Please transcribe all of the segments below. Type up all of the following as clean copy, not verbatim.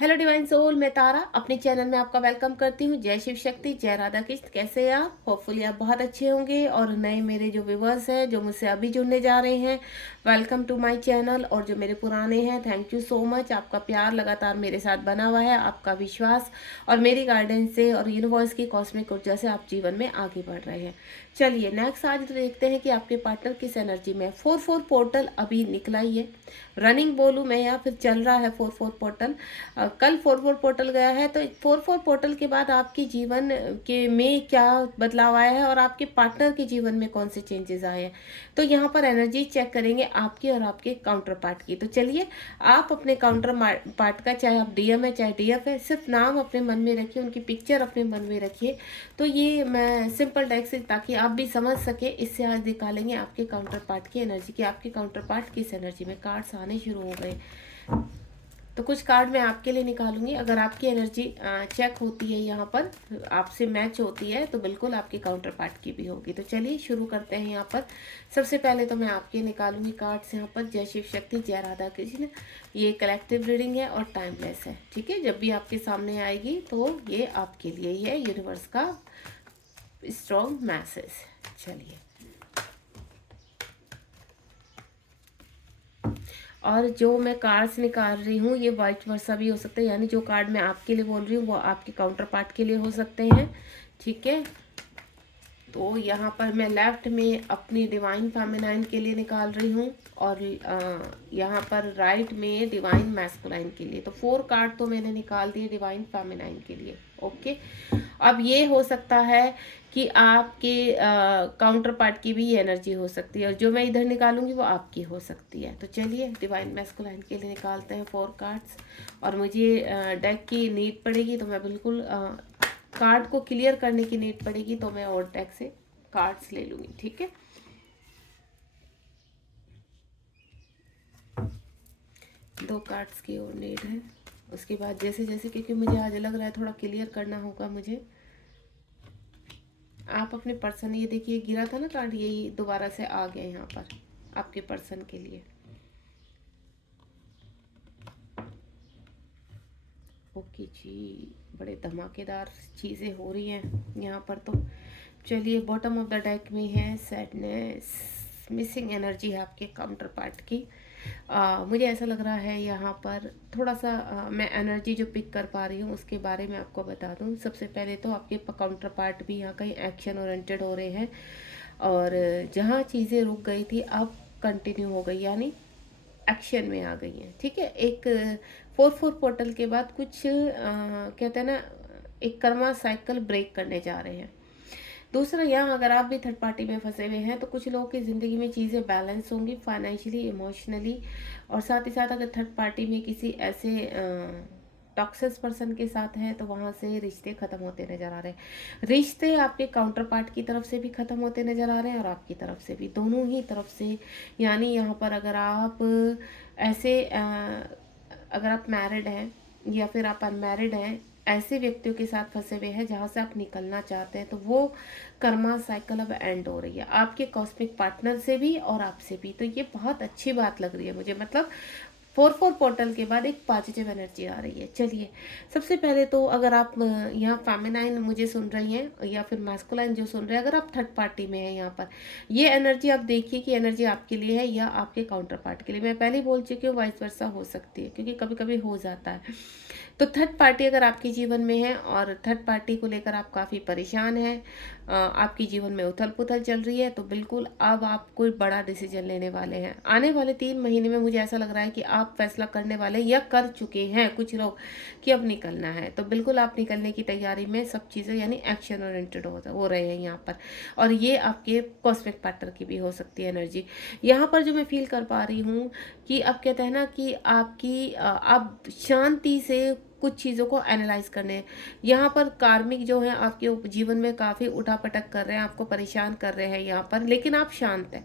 Hello divine soul, मैं तारा अपने channel में आपका वेलकम करती हूँ। जय शिव शक्ति, जय राधा कृष्ण। कैसे हैं आप? होपफुली आप बहुत अच्छे होंगे। और नए मेरे जो व्यूवर्स हैं जो मुझसे अभी जुड़ने जा रहे हैं, वेलकम टू माय चैनल। और जो मेरे पुराने हैं, थैंक यू सो मच। आपका प्यार लगातार मेरे साथ बना हुआ है, आपका विश्वास और मेरी गाइडेंस से और यूनिवर्स की कॉस्मिक ऊर्जा से आप जीवन में आगे बढ़ रहे हैं। चलिए नेक्स्ट आज देखते हैं कि आपके पार्टनर किस एनर्जी में। 4-4 पोर्टल अभी निकला ही है, रनिंग बोलूँ मैं या फिर चल रहा है 4-4 पोर्टल। कल 4-4 पोर्टल गया है, तो 4-4 पोर्टल के बाद आपके जीवन के में क्या बदलाव आया है और आपके पार्टनर के जीवन में कौन से चेंजेस आए हैं। तो यहाँ पर एनर्जी चेक करेंगे आपकी और आपके काउंटर पार्ट की। तो चलिए, आप अपने काउंटर पार्ट का, चाहे आप डीएम है चाहे डीएफ है, सिर्फ नाम अपने मन में रखिए, उनकी पिक्चर अपने मन में रखिए। तो ये मैं सिंपल टैक्स, ताकि आप भी समझ सके, इससे आज निकालेंगे आपके काउंटर पार्ट की एनर्जी की। आपके काउंटर पार्ट किस एनर्जी में। कार्ड्स आने शुरू हो गए, तो कुछ कार्ड मैं आपके लिए निकालूंगी। अगर आपकी एनर्जी चेक होती है, यहाँ पर आपसे मैच होती है, तो बिल्कुल आपके काउंटर पार्ट की भी होगी। तो चलिए शुरू करते हैं। यहाँ पर सबसे पहले तो मैं आपके निकालूंगी कार्ड्स। यहाँ पर जय शिव शक्ति, जय राधा कृष्ण। ये कलेक्टिव रीडिंग है और टाइमलेस है, ठीक है। जब भी आपके सामने आएगी तो ये आपके लिए ही है, यूनिवर्स का स्ट्रॉन्ग मैसेज। चलिए, और जो मैं कार्ड्स निकाल रही हूँ ये वाइट वर्सा भी हो सकता है, यानी जो कार्ड मैं आपके लिए बोल रही हूँ वो आपके काउंटर पार्ट के लिए हो सकते हैं, ठीक है। तो यहाँ पर मैं लेफ्ट में अपनी डिवाइन फेमिनाइन के लिए निकाल रही हूँ और यहाँ पर राइट में डिवाइन मैस्कुलाइन के लिए। तो 4 कार्ड तो मैंने निकाल दिए डिवाइन फेमिनाइन के लिए, ओके। अब ये हो सकता है कि आपके काउंटर पार्ट की भी एनर्जी हो सकती है, और जो मैं इधर निकालूंगी वो आपकी हो सकती है। तो चलिए डिवाइन मैस्कुलाइन के लिए निकालते हैं 4 कार्ड्स। और मुझे डेक की नीड पड़ेगी, तो मैं बिल्कुल कार्ड को क्लियर करने की नीड पड़ेगी, तो मैं और डेक से कार्ड्स ले लूंगी, ठीक है। 2 कार्ड्स की और नीड है। उसके बाद जैसे जैसे, क्योंकि मुझे आज लग रहा है थोड़ा क्लियर करना होगा मुझे। आप अपने पर्सन, ये देखिए गिरा था ना कार्ड, यही दोबारा से आ गया यहाँ पर आपके पर्सन के लिए। ओके जी, बड़े धमाकेदार चीज़ें हो रही हैं यहाँ पर। तो चलिए, बॉटम ऑफ द डेक में है सैडनेस, मिसिंग एनर्जी है आपके काउंटर पार्ट की। मुझे ऐसा लग रहा है यहाँ पर थोड़ा सा मैं एनर्जी जो पिक कर पा रही हूँ उसके बारे में आपको बता दूँ। सबसे पहले तो आपके काउंटर पार्ट भी यहाँ कहीं एक्शन ओरिएंटेड हो रहे हैं, और जहाँ चीज़ें रुक गई थी अब कंटिन्यू हो गई, यानी एक्शन में आ गई हैं, ठीक है। एक 4-4 पोर्टल के बाद कुछ कहते हैं ना, एक कर्मा साइकिल ब्रेक करने जा रहे हैं। दूसरा, यहाँ अगर आप भी थर्ड पार्टी में फंसे हुए हैं तो कुछ लोगों की ज़िंदगी में चीज़ें बैलेंस होंगी, फाइनेंशियली, इमोशनली। और साथ ही साथ अगर थर्ड पार्टी में किसी ऐसे टॉक्सिक पर्सन के साथ है तो वहाँ से रिश्ते ख़त्म होते नज़र आ रहे हैं। रिश्ते आपके काउंटर पार्ट की तरफ से भी ख़त्म होते नज़र आ रहे हैं और आपकी तरफ से भी, दोनों ही तरफ से। यानी यहाँ पर अगर आप ऐसे अगर आप मैरिड हैं या फिर आप अनमैरिड हैं, ऐसे व्यक्तियों के साथ फंसे हुए हैं जहाँ से आप निकलना चाहते हैं, तो वो कर्मा साइकिल अब एंड हो रही है आपके कॉस्मिक पार्टनर से भी और आपसे भी। तो ये बहुत अच्छी बात लग रही है मुझे, मतलब 4-4 पोर्टल के बाद एक पॉजिटिव एनर्जी आ रही है। चलिए, सबसे पहले तो अगर आप यहाँ फेमिनाइन मुझे सुन रही हैं या फिर मैस्कुलाइन जो सुन रहे हैं, अगर आप थर्ड पार्टी में हैं यहाँ पर, ये एनर्जी आप देखिए कि एनर्जी आपके लिए है या आपके काउंटर पार्ट के लिए। मैं पहले ही बोल चुकी हूँ, वाइस वर्सा हो सकती है, क्योंकि कभी कभी हो जाता है। तो थर्ड पार्टी अगर आपके जीवन में है और थर्ड पार्टी को लेकर आप काफ़ी परेशान हैं, आपके जीवन में उथल पुथल चल रही है, तो बिल्कुल अब आप कोई बड़ा डिसीजन लेने वाले हैं। आने वाले 3 महीने में मुझे ऐसा लग रहा है कि आप फैसला करने वाले या कर चुके हैं कुछ लोग कि अब निकलना है। तो बिल्कुल आप निकलने की तैयारी में, सब चीज़ें यानी एक्शन ओरिएंटेड हो रहे हैं यहाँ पर। और ये आपके कॉस्मिक पार्टनर की भी हो सकती है एनर्जी। यहाँ पर जो मैं फील कर पा रही हूँ कि अब कहते हैं ना कि आपकी आप शांति से कुछ चीज़ों को एनालाइज करने, यहाँ पर कार्मिक जो है आपके जीवन में काफ़ी उठापटक कर रहे हैं, आपको परेशान कर रहे हैं यहाँ पर, लेकिन आप शांत हैं।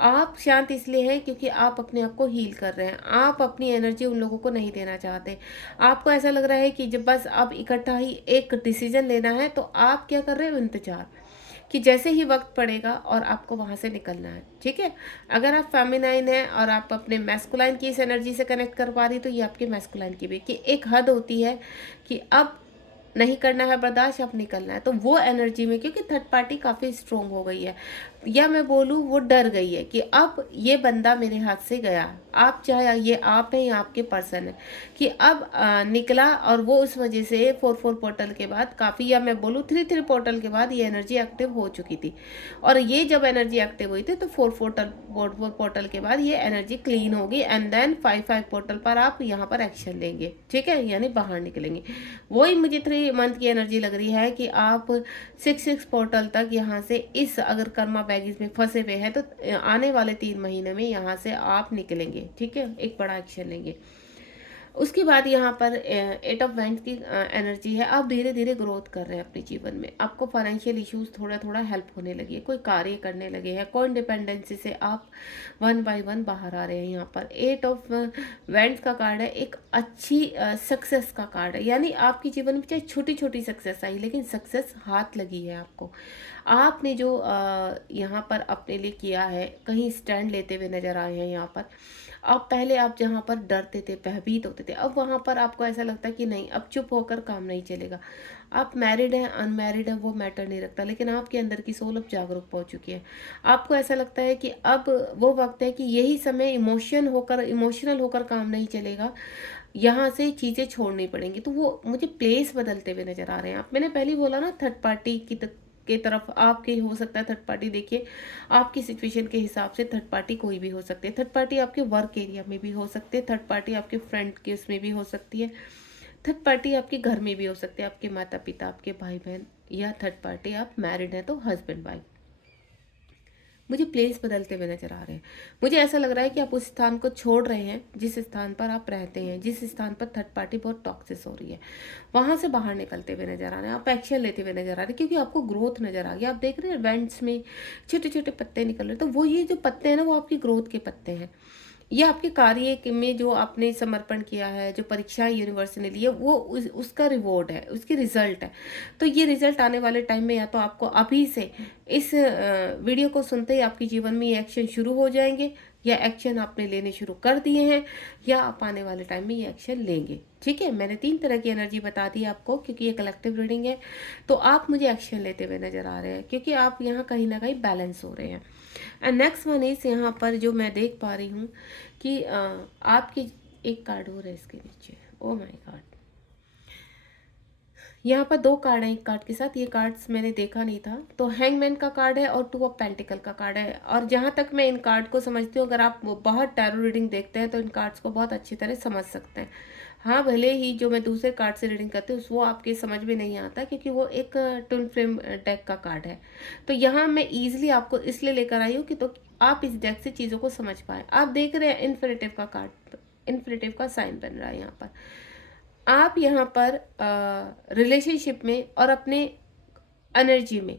आप शांत इसलिए हैं क्योंकि आप अपने आप को हील कर रहे हैं, आप अपनी एनर्जी उन लोगों को नहीं देना चाहते। आपको ऐसा लग रहा है कि जब बस अब इकट्ठा ही एक डिसीजन लेना है, तो आप क्या कर रहे हो, इंतजार। कि जैसे ही वक्त पड़ेगा और आपको वहाँ से निकलना है, ठीक है। अगर आप फेमिनाइन है और आप अपने मैस्कुलाइन की इस एनर्जी से कनेक्ट कर पा रही, तो ये आपके मैस्कुलाइन की भी, कि एक हद होती है कि अब नहीं करना है बर्दाश्त, अब निकलना है। तो वो एनर्जी में, क्योंकि थर्ड पार्टी काफ़ी स्ट्रोंग हो गई है, या मैं बोलूँ वो डर गई है कि अब ये बंदा मेरे हाथ से गया, आप चाहे ये आप हैं या आपके पर्सन है, कि अब निकला। और वो उस वजह से 4-4 पोर्टल के बाद काफ़ी, या मैं बोलूँ 3-3 पोर्टल के बाद ये एनर्जी एक्टिव हो चुकी थी। और ये जब एनर्जी एक्टिव हुई थी तो 4 पोर्टल के बाद ये एनर्जी क्लीन होगी, एंड देन 5-5 पोर्टल पर आप यहाँ पर एक्शन लेंगे, ठीक है, यानी बाहर निकलेंगे। वही मुझे 3 मंथ की एनर्जी लग रही है कि आप 6 पोर्टल तक यहाँ से, इस अगर कर्मा बैगेज में फंसे हुए हैं तो आने वाले 3 महीने में यहाँ से आप निकलेंगे, ठीक है, एक बड़ा एक्शन लेंगे। उसके बाद यहाँ पर 8 ऑफ वैंड्स की एनर्जी है। आप धीरे धीरे ग्रोथ कर रहे हैं अपने जीवन में, आपको फाइनेंशियल इश्यूज थोड़ा थोड़ा हेल्प होने लगी है, कोई कार्य करने लगे हैं, कोई इंडिपेंडेंसी से आप 1 बाय 1 बाहर आ रहे हैं। यहाँ पर 8 ऑफ वैंड्स का कार्ड है, एक अच्छी सक्सेस का कार्ड है, यानी आपके जीवन में चाहे छोटी छोटी सक्सेस आई, लेकिन सक्सेस हाथ लगी है आपको। आपने जो यहाँ पर अपने लिए किया है, कहीं स्टैंड लेते हुए नजर आए हैं यहाँ पर। अब पहले आप जहाँ पर डरते थे, भयभीत होते थे, अब वहाँ पर आपको ऐसा लगता है कि नहीं, अब चुप होकर काम नहीं चलेगा। आप मैरिड हैं, अनमैरिड हैं, वो मैटर नहीं रखता, लेकिन आपके अंदर की सोल अब जागरूक हो चुकी है। आपको ऐसा लगता है कि अब वो वक्त है कि यही समय इमोशनल होकर काम नहीं चलेगा, यहाँ से चीज़ें छोड़नी पड़ेंगी। तो वो मुझे प्लेस बदलते हुए नज़र आ रहे हैं आप। मैंने पहले ही बोला ना, थर्ड पार्टी के तरफ आपके हो सकता है थर्ड पार्टी। देखिए, आपकी सिचुएशन के हिसाब से थर्ड पार्टी कोई भी हो सकती है। थर्ड पार्टी आपके वर्क एरिया में भी हो सकते हैं, थर्ड पार्टी आपके फ्रेंड के उसमें भी हो सकती है, थर्ड पार्टी आपके घर में भी हो सकते हैं, आपके माता पिता, आपके भाई बहन, या थर्ड पार्टी आप मैरिड हैं तो हस्बैंड वाइफ। मुझे प्लेस बदलते हुए नजर आ रहे हैं। मुझे ऐसा लग रहा है कि आप उस स्थान को छोड़ रहे हैं जिस स्थान पर आप रहते हैं, जिस स्थान पर थर्ड पार्टी बहुत टॉक्सिस हो रही है, वहां से बाहर निकलते हुए नजर आ रहे हैं, आप एक्शन लेते हुए नजर आ रहे हैं, क्योंकि आपको ग्रोथ नजर आ गया। आप देख रहे हैं वेंट्स में छोटे छोटे पत्ते निकल रहे हैं, तो वो ये जो पत्ते हैं ना, वो आपकी ग्रोथ के पत्ते हैं। ये आपके कार्य में जो आपने समर्पण किया है, जो परीक्षा यूनिवर्स ने ली है, वो उसका रिवॉर्ड है, उसकी रिजल्ट है। तो ये रिजल्ट आने वाले टाइम में, या तो आपको अभी से इस वीडियो को सुनते ही आपके जीवन में ये एक्शन शुरू हो जाएंगे, या एक्शन आपने लेने शुरू कर दिए हैं, या आप आने वाले टाइम में ये एक्शन लेंगे, ठीक है। मैंने 3 तरह की एनर्जी बता दी आपको, क्योंकि ये कलेक्टिव रीडिंग है। तो आप मुझे एक्शन लेते हुए नजर आ रहे हैं, क्योंकि आप यहाँ कहीं ना कहीं बैलेंस हो रहे हैं। एंड नेक्स्ट वन इज, यहाँ पर जो मैं देख पा रही हूँ कि आपकी एक कार्ड हो रहा है इसके नीचे, ओ माय गॉड, यहाँ पर 2 कार्ड हैं एक कार्ड के साथ। ये कार्ड्स मैंने देखा नहीं था। तो हैंगमैन का कार्ड है और 2 ऑफ पेंटिकल का कार्ड है। और जहाँ तक मैं इन कार्ड को समझती हूँ, अगर आप बहुत टैरो रीडिंग देखते हैं तो इन कार्ड्स को बहुत अच्छी तरह समझ सकते हैं। हाँ, भले ही जो मैं दूसरे कार्ड से रीडिंग करती हूँ वो आपके समझ में नहीं आता, क्योंकि वो एक ट्विन फ्लेम डेक का कार्ड है। तो यहाँ मैं ईजिली आपको इसलिए लेकर आई हूँ कि तो आप इस डेक से चीज़ों को समझ पाए। आप देख रहे हैं इन्फिनिटिव का कार्ड, इन्फिनिटिव का साइन बन रहा है यहाँ पर। आप यहाँ पर रिलेशनशिप में और अपने एनर्जी में,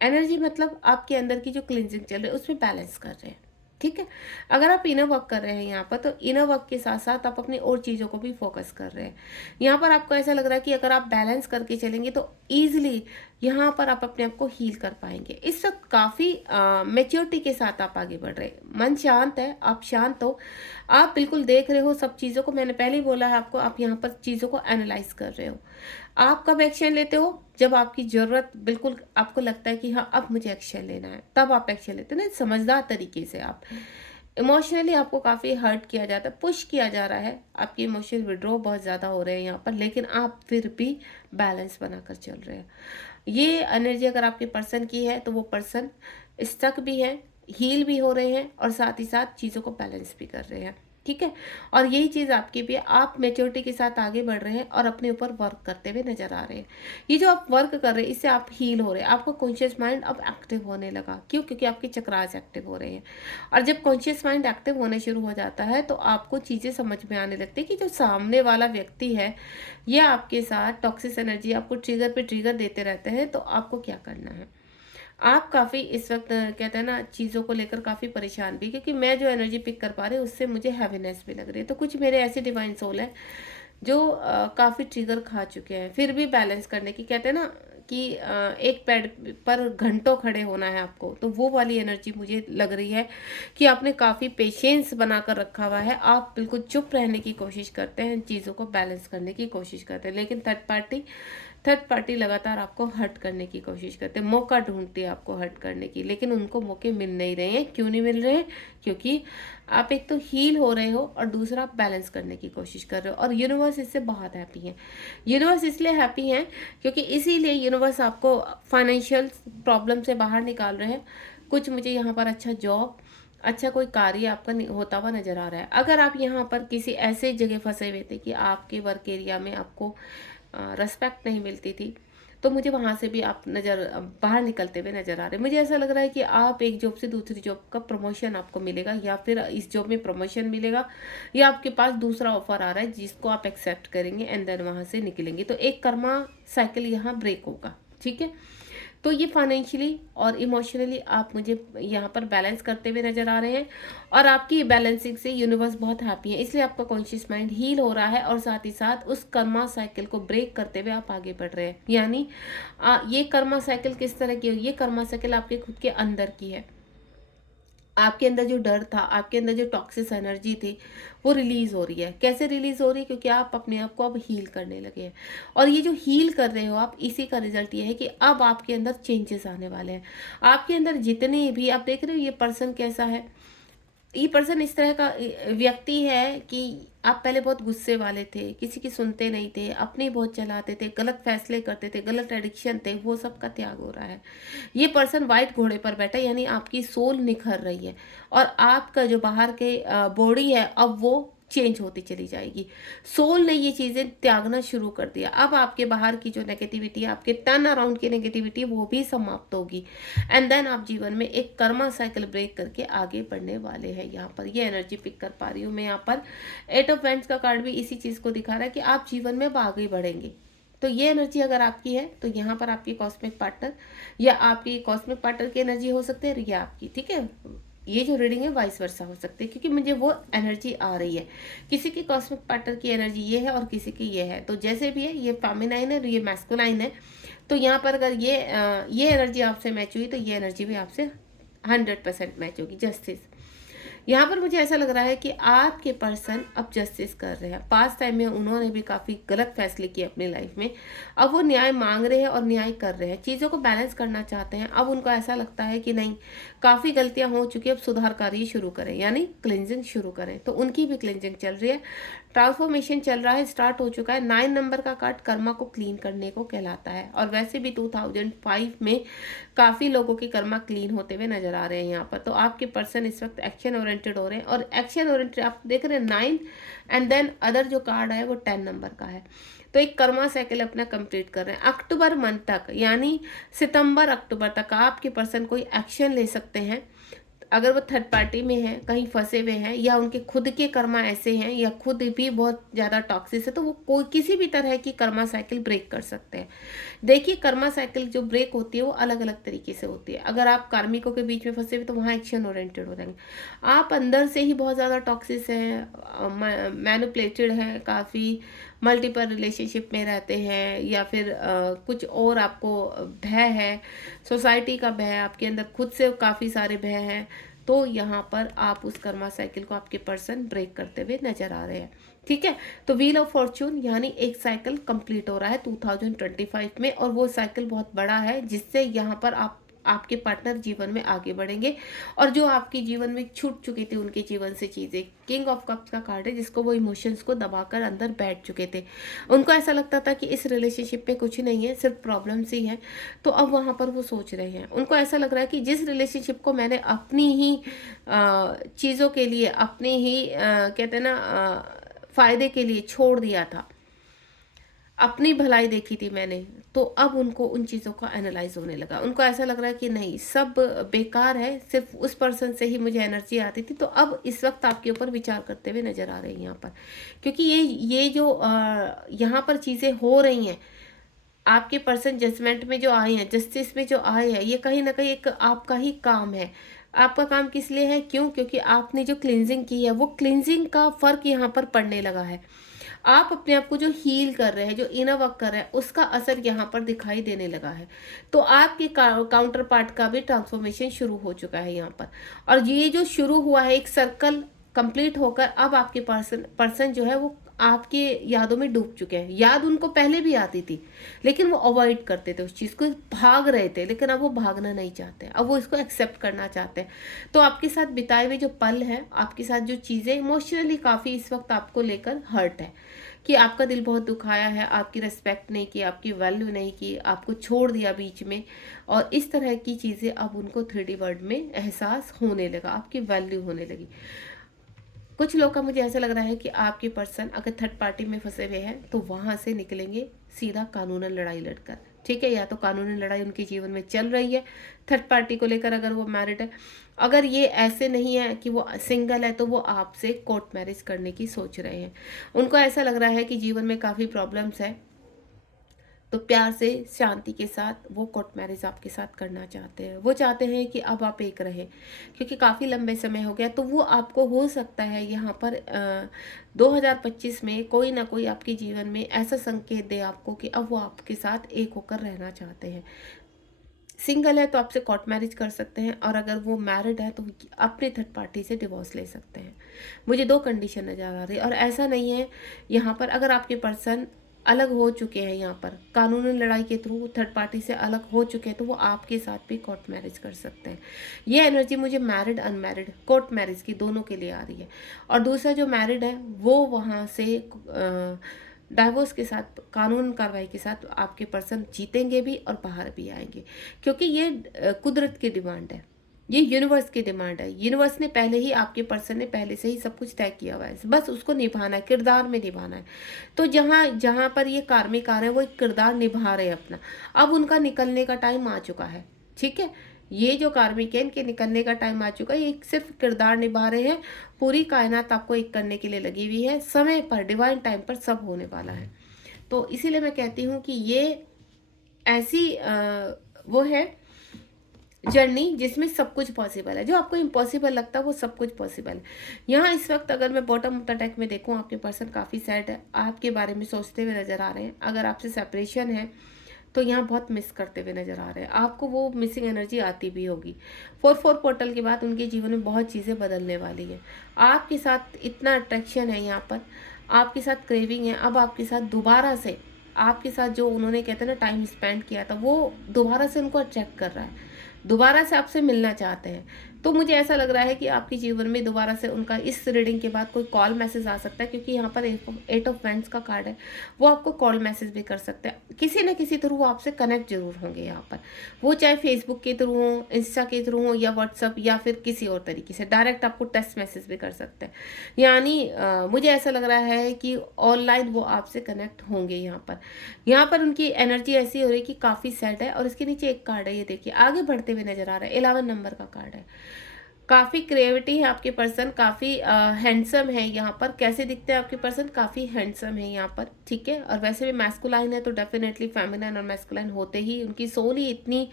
एनर्जी मतलब आपके अंदर की जो क्लिनजिंग चल रही है उसमें बैलेंस कर रहे हैं, ठीक है। अगर आप इनर वर्क कर रहे हैं यहाँ पर, तो इनर वर्क के साथ साथ आप अपनी और चीज़ों को भी फोकस कर रहे हैं। यहाँ पर आपको ऐसा लग रहा है कि अगर आप बैलेंस करके चलेंगे तो ईजिली यहाँ पर आप अपने आप को हील कर पाएंगे। इस वक्त काफ़ी मेच्योरिटी के साथ आप आगे बढ़ रहे हैं, मन शांत है, आप शांत हो, आप बिल्कुल देख रहे हो सब चीज़ों को। मैंने पहले ही बोला है आपको, आप यहाँ पर चीज़ों को एनालाइज कर रहे हो। आप कब एक्शन लेते हो? जब आपकी ज़रूरत, बिल्कुल आपको लगता है कि हाँ अब मुझे एक्शन लेना है, तब आप एक्शन लेते हो ना, समझदार तरीके से। आप इमोशनली आपको काफ़ी हर्ट किया जाता है, पुश किया जा रहा है, आपके इमोशनल विड्रॉ बहुत ज़्यादा हो रहे हैं यहाँ पर, लेकिन आप फिर भी बैलेंस बनाकर चल रहे हैं। ये एनर्जी अगर आपके पर्सन की है तो वो पर्सन स्टक भी है, हील भी हो रहे हैं, और साथ ही साथ चीज़ों को बैलेंस भी कर रहे हैं, ठीक है। और यही चीज़ आपकी भी है, आप मेच्योरिटी के साथ आगे बढ़ रहे हैं और अपने ऊपर वर्क करते हुए नजर आ रहे हैं। ये जो आप वर्क कर रहे हैं, इससे आप हील हो रहे हैं, आपका कॉन्शियस माइंड अब एक्टिव होने लगा। क्यों? क्योंकि आपके चक्रास एक्टिव हो रहे हैं। और जब कॉन्शियस माइंड एक्टिव होने शुरू हो जाता है तो आपको चीज़ें समझ में आने लगती है कि जो सामने वाला व्यक्ति है, यह आपके साथ टॉक्सिक एनर्जी आपको ट्रिगर पे ट्रिगर देते रहते हैं, तो आपको क्या करना है। आप काफ़ी इस वक्त कहते हैं ना, चीज़ों को लेकर काफ़ी परेशान भी, क्योंकि मैं जो एनर्जी पिक कर पा रही हूँ उससे मुझे हैवीनेस भी लग रही है। तो कुछ मेरे ऐसे डिवाइन सोल है जो काफ़ी ट्रिगर खा चुके हैं, फिर भी बैलेंस करने की, कहते हैं ना कि एक पैड पर घंटों खड़े होना है आपको, तो वो वाली एनर्जी मुझे लग रही है कि आपने काफ़ी पेशेंस बनाकर रखा हुआ है। आप बिल्कुल चुप रहने की कोशिश करते हैं, चीज़ों को बैलेंस करने की कोशिश करते हैं, लेकिन थर्ड पार्टी लगातार आपको हर्ट करने की कोशिश करते हैं, मौका ढूंढती है आपको हर्ट करने की, लेकिन उनको मौके मिल नहीं रहे हैं। क्यों नहीं मिल रहे हैं? क्योंकि आप एक तो हील हो रहे हो और दूसरा आप बैलेंस करने की कोशिश कर रहे हो, और यूनिवर्स इससे बहुत हैप्पी है। यूनिवर्स इसलिए हैप्पी है क्योंकि इसीलिए यूनिवर्स आपको फाइनेंशियल प्रॉब्लम से बाहर निकाल रहे हैं। कुछ मुझे यहाँ पर अच्छा जॉब, अच्छा कोई कार्य आपका होता हुआ नजर आ रहा है। अगर आप यहाँ पर किसी ऐसे जगह फंसे हुए थे कि आपके वर्क एरिया में आपको रेस्पेक्ट नहीं मिलती थी, तो मुझे वहाँ से भी आप बाहर निकलते हुए नजर आ रहे हैं। मुझे ऐसा लग रहा है कि आप एक जॉब से दूसरी जॉब का प्रमोशन आपको मिलेगा, या फिर इस जॉब में प्रमोशन मिलेगा, या आपके पास दूसरा ऑफर आ रहा है जिसको आप एक्सेप्ट करेंगे एंड देन वहाँ से निकलेंगे। तो एक कर्मा साइकिल यहाँ ब्रेक होगा, ठीक है। तो ये फाइनेंशियली और इमोशनली आप मुझे यहाँ पर बैलेंस करते हुए नजर आ रहे हैं, और आपकी बैलेंसिंग से यूनिवर्स बहुत हैप्पी है। इसलिए आपका कॉन्शियस माइंड हील हो रहा है, और साथ ही साथ उस कर्मा साइकिल को ब्रेक करते हुए आप आगे बढ़ रहे हैं। यानी ये कर्मा साइकिल किस तरह की है? ये कर्मा साइकिल आपके खुद के अंदर की है। आपके अंदर जो डर था, आपके अंदर जो टॉक्सिक एनर्जी थी, वो रिलीज हो रही है। कैसे रिलीज हो रही है? क्योंकि आप अपने आप को अब हील करने लगे हैं, और ये जो हील कर रहे हो आप, इसी का रिजल्ट ये है कि अब आपके अंदर चेंजेस आने वाले हैं। आपके अंदर जितने भी आप देख रहे हो, ये पर्सन कैसा है? ये पर्सन इस तरह का व्यक्ति है कि आप पहले बहुत गुस्से वाले थे, किसी की सुनते नहीं थे, अपने बहुत चलाते थे, गलत फैसले करते थे, गलत एडिक्शन थे, वो सब का त्याग हो रहा है। ये पर्सन वाइट घोड़े पर बैठा है, यानी आपकी सोल निखर रही है, और आपका जो बाहर के बॉडी है अब वो चेंज होती चली जाएगी। सोल ने ये चीजें त्यागना शुरू कर दिया। अब आपके बाहर की जो नेगेटिविटी है, आपके टर्न अराउंड की नेगेटिविटी, वो भी समाप्त होगी, एंड देन आप जीवन में एक कर्मा साइकिल ब्रेक करके आगे बढ़ने वाले हैं। यहाँ पर ये एनर्जी पिक कर पा रही हूँ मैं। यहाँ पर 8 ऑफ वैंड्स का कार्ड भी इसी चीज को दिखा रहा है कि आप जीवन में अब आगे बढ़ेंगे। तो ये एनर्जी अगर आपकी है, तो यहाँ पर आपकी कॉस्मिक पार्टनर या आपकी कॉस्मिक पार्टनर की एनर्जी हो सकती है, या आपकी, ठीक है। ये जो रीडिंग है वाइस वर्सा हो सकती है, क्योंकि मुझे वो एनर्जी आ रही है। किसी की कॉस्मिक पार्टनर की एनर्जी ये है और किसी की ये है, तो जैसे भी है, ये फेमिनाइन है और ये मैस्कुलाइन है। तो यहाँ पर अगर ये एनर्जी आपसे मैच हुई, तो ये एनर्जी भी आपसे 100% मैच होगी। जस्टिस, यहाँ पर मुझे ऐसा लग रहा है कि आपके पर्सन अब जस्टिस कर रहे हैं। पास्ट टाइम में उन्होंने भी काफ़ी गलत फैसले किए अपनी लाइफ में, अब वो न्याय मांग रहे हैं और न्याय कर रहे हैं, चीज़ों को बैलेंस करना चाहते हैं। अब उनको ऐसा लगता है कि नहीं, काफ़ी गलतियां हो चुकी है, अब सुधार कार्य शुरू करें, यानी क्लिनजिंग शुरू करें। तो उनकी भी क्लिनजिंग चल रही है, ट्रांसफॉर्मेशन चल रहा है, स्टार्ट हो चुका है। 9 नंबर का कार्ड कर्मा को क्लीन करने को कहलाता है, और वैसे भी 2005 में काफ़ी लोगों के कर्मा क्लीन होते हुए नजर आ रहे हैं यहाँ पर। तो आपके पर्सन इस वक्त एक्शन ओरिएंटेड हो रहे हैं, और एक्शन ओरिएंटेड आप देख रहे हैं 9, एंड देन अदर जो कार्ड है वो 10 नंबर का है। तो एक कर्मा साइकिल अपना कंप्लीट कर रहे हैं। अक्टूबर मंथ तक, यानी सितंबर अक्टूबर तक आपके पर्सन कोई एक्शन ले सकते हैं। अगर वो थर्ड पार्टी में है, कहीं फंसे हुए हैं, या उनके खुद के कर्मा ऐसे हैं, या खुद भी बहुत ज़्यादा टॉक्सिक है, तो वो कोई किसी भी तरह की कर्मा साइकिल ब्रेक कर सकते हैं। देखिए, कर्मा साइकिल जो ब्रेक होती है वो अलग अलग तरीके से होती है। अगर आप कार्मिकों के बीच में फंसे हुए, तो वहाँ एक्शन ओरिएंटेड हो जाएंगे। आप अंदर से ही बहुत ज़्यादा टॉक्सिक हैं, मैनिपुलेटेड हैं, काफ़ी मल्टीपल रिलेशनशिप में रहते हैं, या फिर कुछ और आपको भय है, सोसाइटी का भय है, आपके अंदर खुद से काफ़ी सारे भय हैं, तो यहाँ पर आप उस कर्मा साइकिल को आपके पर्सन ब्रेक करते हुए नजर आ रहे हैं, ठीक है। तो व्हील ऑफ फॉर्चून, यानी एक साइकिल कंप्लीट हो रहा है 2025 में, और वो साइकिल बहुत बड़ा है, जिससे यहाँ पर आपके पार्टनर जीवन में आगे बढ़ेंगे, और जो आपके जीवन में छूट चुकी थी उनके जीवन से चीज़ें। किंग ऑफ कप्स का कार्ड है, जिसको वो इमोशंस को दबाकर अंदर बैठ चुके थे। उनको ऐसा लगता था कि इस रिलेशनशिप में कुछ नहीं है, सिर्फ प्रॉब्लम्स ही है। तो अब वहाँ पर वो सोच रहे हैं, उनको ऐसा लग रहा है कि जिस रिलेशनशिप को मैंने अपनी ही चीज़ों के लिए, अपनी ही कहते हैं ना फ़ायदे के लिए छोड़ दिया था, अपनी भलाई देखी थी मैंने, तो अब उनको उन चीज़ों का एनालाइज होने लगा। उनको ऐसा लग रहा है कि नहीं, सब बेकार है, सिर्फ उस पर्सन से ही मुझे एनर्जी आती थी। तो अब इस वक्त आपके ऊपर विचार करते हुए नजर आ रहे हैं यहाँ पर, क्योंकि ये जो यहाँ पर चीज़ें हो रही हैं, आपके पर्सन जजमेंट में जो आए हैं, जस्टिस में जो आए हैं, ये कहीं ना कहीं एक आपका ही काम है। आपका काम किस लिए है? क्यों? क्योंकि आपने जो क्लिनजिंग की है, वो क्लिनजिंग का फर्क यहाँ पर पड़ने लगा है। आप अपने आप को जो हील कर रहे हैं, जो इनर वर्क कर रहे हैं, उसका असर यहाँ पर दिखाई देने लगा है। तो आपके काउंटर पार्ट का भी ट्रांसफॉर्मेशन शुरू हो चुका है यहाँ पर। और ये जो शुरू हुआ है, एक सर्कल कंप्लीट होकर अब आपके पर्सन जो है वो आपके यादों में डूब चुके हैं। याद उनको पहले भी आती थी, लेकिन वो अवॉइड करते थे उस चीज़ को, भाग रहे थे, लेकिन अब वो भागना नहीं चाहते, अब वो इसको एक्सेप्ट करना चाहते हैं। तो आपके साथ बिताए हुए जो पल है, आपके साथ जो चीज़ें इमोशनली काफ़ी इस वक्त आपको लेकर हर्ट है, कि आपका दिल बहुत दुखाया है, आपकी रिस्पेक्ट नहीं की, आपकी वैल्यू नहीं की, आपको छोड़ दिया बीच में, और इस तरह की चीज़ें अब उनको 3D वर्ड में एहसास होने लगा, आपकी वैल्यू होने लगी। कुछ लोग का मुझे ऐसा लग रहा है कि आपके पर्सन अगर थर्ड पार्टी में फंसे हुए हैं तो वहां से निकलेंगे सीधा कानूनन लड़ाई लड़कर, ठीक है। या तो कानूनी लड़ाई उनके जीवन में चल रही है थर्ड पार्टी को लेकर, अगर वो मैरिड है। अगर ये ऐसे नहीं है कि वो सिंगल है, तो वो आपसे कोर्ट मैरिज करने की सोच रहे हैं। उनको ऐसा लग रहा है कि जीवन में काफ़ी प्रॉब्लम्स है, तो प्यार से शांति के साथ वो कोर्ट मैरिज आपके साथ करना चाहते हैं। वो चाहते हैं कि अब आप एक रहें, क्योंकि काफ़ी लंबे समय हो गया। तो वो आपको हो सकता है यहाँ पर 2025 में कोई ना कोई आपके जीवन में ऐसा संकेत दे आपको कि अब वो आपके साथ एक होकर रहना चाहते हैं। सिंगल है तो आपसे कोर्ट मैरिज कर सकते हैं, और अगर वो मैरिड है तो अपने थर्ड पार्टी से डिवोर्स ले सकते हैं। मुझे दो कंडीशन नज़र आ रही है। और ऐसा नहीं है यहाँ पर, अगर आपके पर्सन अलग हो चुके हैं, यहाँ पर कानूनी लड़ाई के थ्रू थर्ड पार्टी से अलग हो चुके हैं, तो वो आपके साथ भी कोर्ट मैरिज कर सकते हैं। ये एनर्जी मुझे मैरिड अनमैरिड कोर्ट मैरिज की दोनों के लिए आ रही है। और दूसरा जो मैरिड है वो वहाँ से डाइवोर्स के साथ, कानून कार्रवाई के साथ आपके पर्सन जीतेंगे भी और बाहर भी आएंगे, क्योंकि ये कुदरत की डिमांड है, ये यूनिवर्स की डिमांड है। यूनिवर्स ने पहले ही, आपके पर्सन ने पहले से ही सब कुछ तय किया हुआ है, बस उसको निभाना है, किरदार में निभाना है। तो जहाँ जहाँ पर ये कार्मिक आ रहे हैं वो एक किरदार निभा रहे हैं अपना, अब उनका निकलने का टाइम आ चुका है, ठीक है। ये जो कार्मिक है इनके निकलने का टाइम आ चुका है, ये सिर्फ किरदार निभा रहे हैं। पूरी कायनात आपको एक करने के लिए लगी हुई है, समय पर, डिवाइन टाइम पर सब होने वाला है। तो इसीलिए मैं कहती हूँ कि ये ऐसी वो है जर्नी जिसमें सब कुछ पॉसिबल है। जो आपको इम्पॉसिबल लगता है वो सब कुछ पॉसिबल है। यहाँ इस वक्त अगर मैं बॉटम ऑफ द डेक में देखूँ, आपके पर्सन काफ़ी सैड है, आपके बारे में सोचते हुए नजर आ रहे हैं। अगर आपसे सेपरेशन है तो यहाँ बहुत मिस करते हुए नजर आ रहे हैं, आपको वो मिसिंग एनर्जी आती भी होगी। 4-4 पोर्टल के बाद उनके जीवन में बहुत चीज़ें बदलने वाली है। आपके साथ इतना अट्रैक्शन है, यहाँ पर आपके साथ क्रेविंग है। अब आपके साथ दोबारा से, आपके साथ जो उन्होंने कहते हैं ना टाइम स्पेंड किया था, वो दोबारा से उनको अट्रैक्ट कर रहा है, दोबारा से आपसे मिलना चाहते हैं। तो मुझे ऐसा लग रहा है कि आपके जीवन में दोबारा से उनका इस रीडिंग के बाद कोई कॉल मैसेज आ सकता है, क्योंकि यहाँ पर 8 ऑफ वैंड्स का कार्ड है। वो आपको कॉल मैसेज भी कर सकते हैं, किसी न किसी थ्रू वो आपसे कनेक्ट जरूर होंगे यहाँ पर। वो चाहे फेसबुक के थ्रू हो, इंस्टा के थ्रू हो, या व्हाट्सअप, या फिर किसी और तरीके से डायरेक्ट आपको टेक्स्ट मैसेज भी कर सकते हैं। यानी मुझे ऐसा लग रहा है कि ऑनलाइन वो आपसे कनेक्ट होंगे। यहाँ पर उनकी एनर्जी ऐसी हो रही है कि काफ़ी सैड है। और इसके नीचे एक कार्ड है, ये देखिए, आगे बढ़ते हुए नजर आ रहा है, 11 नंबर का कार्ड है। काफ़ी क्रिएटिविटी है आपके पर्सन, काफ़ी हैंडसम है। यहाँ पर कैसे दिखते हैं आपके पर्सन, काफ़ी हैंडसम है यहाँ पर, ठीक है। और वैसे भी मैस्कुलाइन है, तो डेफिनेटली फेमिनाइन और मैस्कुलाइन होते ही उनकी सोल ही इतनी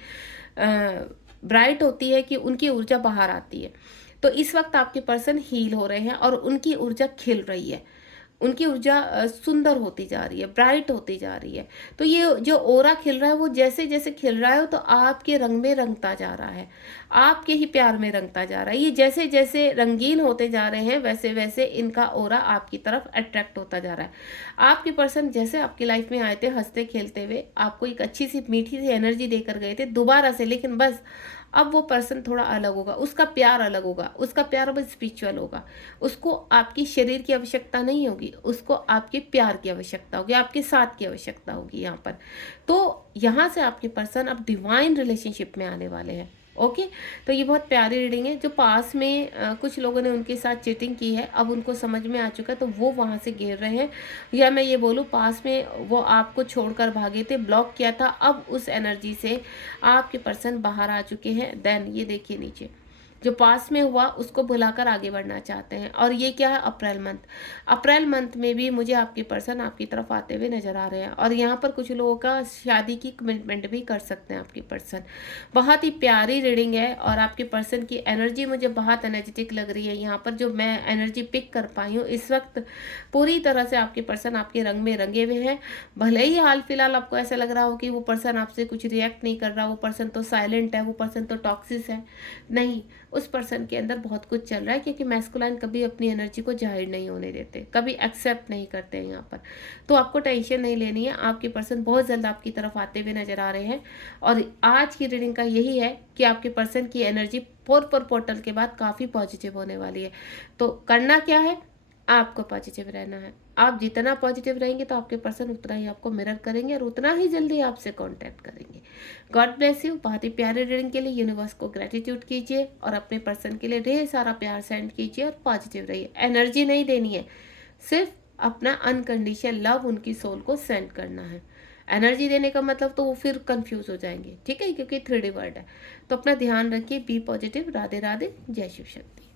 ब्राइट होती है कि उनकी ऊर्जा बाहर आती है। तो इस वक्त आपके पर्सन हील हो रहे हैं और उनकी ऊर्जा खिल रही है, उनकी ऊर्जा सुंदर होती जा रही है, ब्राइट होती जा रही है। तो ये जो ओरा खिल रहा है, वो जैसे जैसे खिल रहा है तो आपके रंग में रंगता जा रहा है, आपके ही प्यार में रंगता जा रहा है। ये जैसे जैसे रंगीन होते जा रहे हैं, वैसे वैसे इनका ओरा आपकी तरफ अट्रैक्ट होता जा रहा है। आपके पर्सन जैसे आपकी लाइफ में आए थे हंसते खेलते हुए, आपको एक अच्छी सी मीठी सी एनर्जी देकर गए थे दोबारा से, लेकिन बस अब वो पर्सन थोड़ा अलग होगा, उसका प्यार अलग होगा, उसका प्यार अब स्पिरिचुअल होगा। उसको आपकी शरीर की आवश्यकता नहीं होगी, उसको आपके प्यार की आवश्यकता होगी, आपके साथ की आवश्यकता होगी यहाँ पर। तो यहाँ से आपके पर्सन अब डिवाइन रिलेशनशिप में आने वाले हैं। ओके, तो ये बहुत प्यारी रीडिंग है। जो पास में कुछ लोगों ने उनके साथ चीटिंग की है, अब उनको समझ में आ चुका है, तो वो वहाँ से घेर रहे हैं। या मैं ये बोलूँ, पास में वो आपको छोड़कर भागे थे, ब्लॉक किया था, अब उस एनर्जी से आपके पर्सन बाहर आ चुके हैं। देन ये देखिए नीचे, जो पास में हुआ उसको भुलाकर आगे बढ़ना चाहते हैं। और ये क्या है, अप्रैल मंथ। अप्रैल मंथ में भी मुझे आपके पर्सन आपकी तरफ आते हुए नजर आ रहे हैं, और यहाँ पर कुछ लोगों का शादी की कमिटमेंट भी कर सकते हैं आपके पर्सन। बहुत ही प्यारी रीडिंग है, और आपके पर्सन की एनर्जी मुझे बहुत एनर्जेटिक लग रही है। यहाँ पर जो मैं एनर्जी पिक कर पाई हूँ इस वक्त, पूरी तरह से आपके पर्सन आपके रंग में रंगे हुए हैं। भले ही हाल फिलहाल आपको ऐसा लग रहा हो कि वो पर्सन आपसे कुछ रिएक्ट नहीं कर रहा, वो पर्सन तो साइलेंट है, वो पर्सन तो टॉक्सिस है, नहीं, उस पर्सन के अंदर बहुत कुछ चल रहा है, क्योंकि मैस्कुलाइन कभी अपनी एनर्जी को जाहिर नहीं होने देते, कभी एक्सेप्ट नहीं करते हैं यहाँ पर। तो आपको टेंशन नहीं लेनी है, आपके पर्सन बहुत जल्द आपकी तरफ आते हुए नजर आ रहे हैं। और आज की रीडिंग का यही है कि आपके पर्सन की एनर्जी 4 पोर्टल के बाद काफ़ी पॉजिटिव होने वाली है। तो करना क्या है, आपको पॉजिटिव रहना है। आप जितना पॉजिटिव रहेंगे तो आपके पर्सन उतना ही आपको मिरर करेंगे, और उतना ही जल्दी आपसे कांटेक्ट करेंगे। God bless you. बहुत ही प्यारे रीडिंग के लिए यूनिवर्स को ग्रेटिट्यूड कीजिए, और अपने पर्सन के लिए ढेर सारा प्यार सेंड कीजिए, और पॉजिटिव रहिए। एनर्जी नहीं देनी है, सिर्फ अपना अनकंडीशनल लव उनकी सोल को सेंड करना है। एनर्जी देने का मतलब तो वो फिर कंफ्यूज हो जाएंगे, ठीक है, क्योंकि 3D वर्ड है। तो अपना ध्यान रखिए, बी पॉजिटिव। राधे राधे, जय शिव शक्ति।